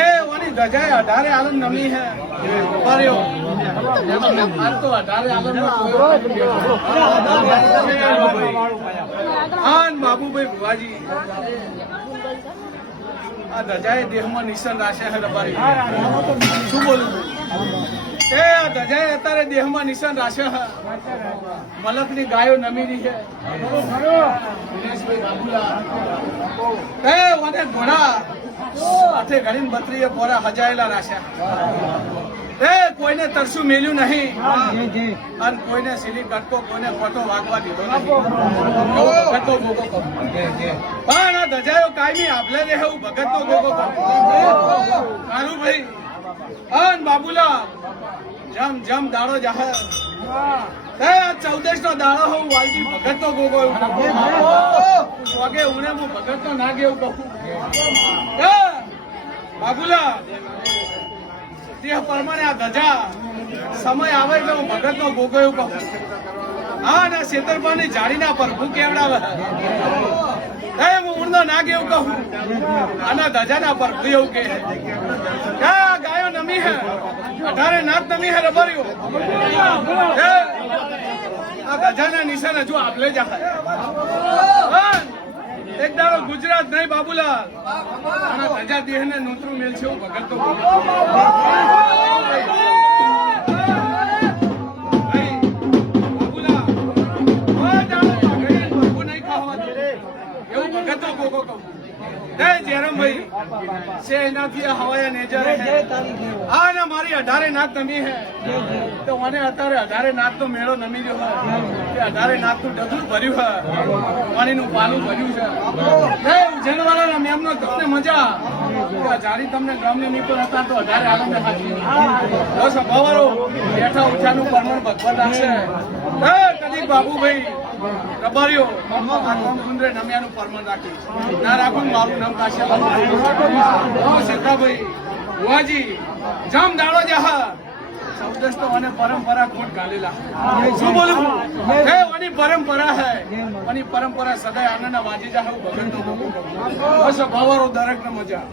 એ ઓની ધજાએ 18 આલમ નમી હે બર્યો હાલ તો 18 આલમ નો આન બાબુભાઈ ભુવાજી આ ધજાએ દેહમાં નિશાન રાશે હે રબારી શું બોલું એ ધજાએ અત્યારે દેહમાં નિશાન રાશે હે મલકની ગાયો નમી રહી છે એ ઓને ઘોડા આઠે ઘડીને 32 પોરા હજાયેલા રાશ્યા એ કોઈને તરસું મેલ્યું નહીં અને કોઈને સીલી કટકો કોઈને ખોટો વાગવા દીધો નથી પણ આ ધજાયો કાયમી આપલે રહે એવું ભગત નો ગોગો કારું ભાઈ અન બાબુલા જમ જમ દાડો જાહેર 14 નો દાડો હું વાલજી ભગત નો ગોગો વાગે ઉને હું ભગત નો નાગે એવું કહું બાબુલા તે પ્રમાણે આ ધજા સમય આવે એટલે હું ભગત નો ગોગો એવું કહું હા ને છેતરપાની જાળીના પ્રભુ કેવડાવે હું ઊંડનો નાગ એવું કહું અને ધજાના પ્રભુ એવું કે ગાયો નમી હે 18 નાગ નમી હે રબર્યો આ ધજાના નિશાન હજુ આપલે જ એક દાડો ગુજરાત નહીં બાબુલાલ અને ધજા દેહ ને નોતરું મેલ છે ભગત તો મારી 18 નાક નમી હે તો મને અત્યારે 18 નાક તો મેળો નમી રહ્યો હે 18 નાક નું ડગલું ભર્યું હે પાણીનું પાલું ભર્યું છે ઉજેનવાળાના મેમનો તમને મજા જારી તમને ગામની નીકળ હતા તો 18 આલમને હાથી બસ ભવારો બેઠા ઉઠાનું પરમણ ભગવાન રાખશે કદી બાબુભાઈ રબારીઓ સુંદરે નમ્યાનું પરમણ રાખી ના રાખું મારું નામ કાશિયા સીતાભાઈ ભુવાજી જમ દાડો જહા 14 તો મને પરંપરા ખોટ ગાલેલા શું બોલું હે ઓની પરંપરા હે ઓની પરંપરા સદાય આનંદ વાજી જા હું ભગત નો બસ ભવારો દરેક ને મજા